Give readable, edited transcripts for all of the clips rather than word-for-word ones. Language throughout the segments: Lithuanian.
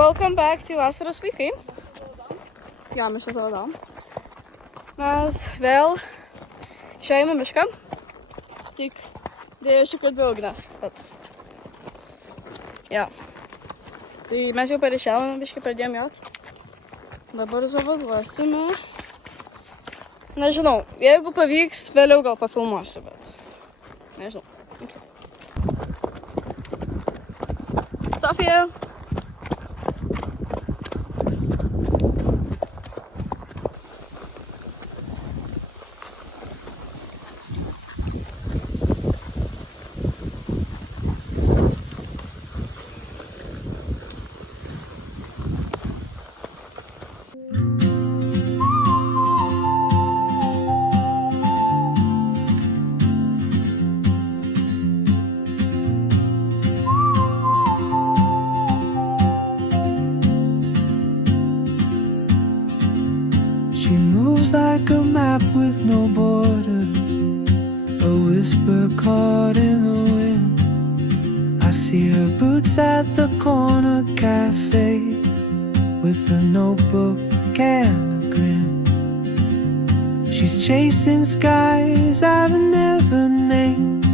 Welcome back to Vasaros vaikai. Jo, mes čia zavadom. Mes vėl išėjome mišką. Tik dėja šiek tiek be ugnes, bet... Jo. Tai mes jau pareišiavome, biškai pradėjom jot. Dabar zavaduosime. Nežinau, jeigu pavyks, vėliau gal pafilmuosiu, bet... Nežinau. Okay. Sofija. She moves like a map with no borders, a whisper caught in the wind. I see her boots at the corner cafe, with a notebook and a grin. She's chasing skies I've never named,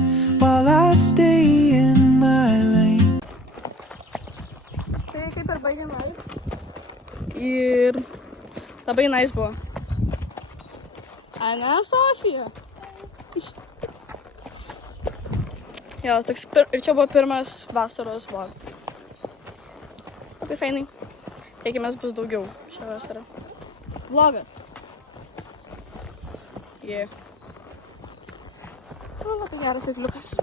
while I stay in my lane. Tai kaip ir baigėme. Ir labai nice buvo. Ane, Sofija? Jo, toks ir čia buvo pirmas vasaros vlog. Labai fainai. Tikimės bus daugiau šią vasarą. Vlogas. Yeah. Labai geras arkliukas.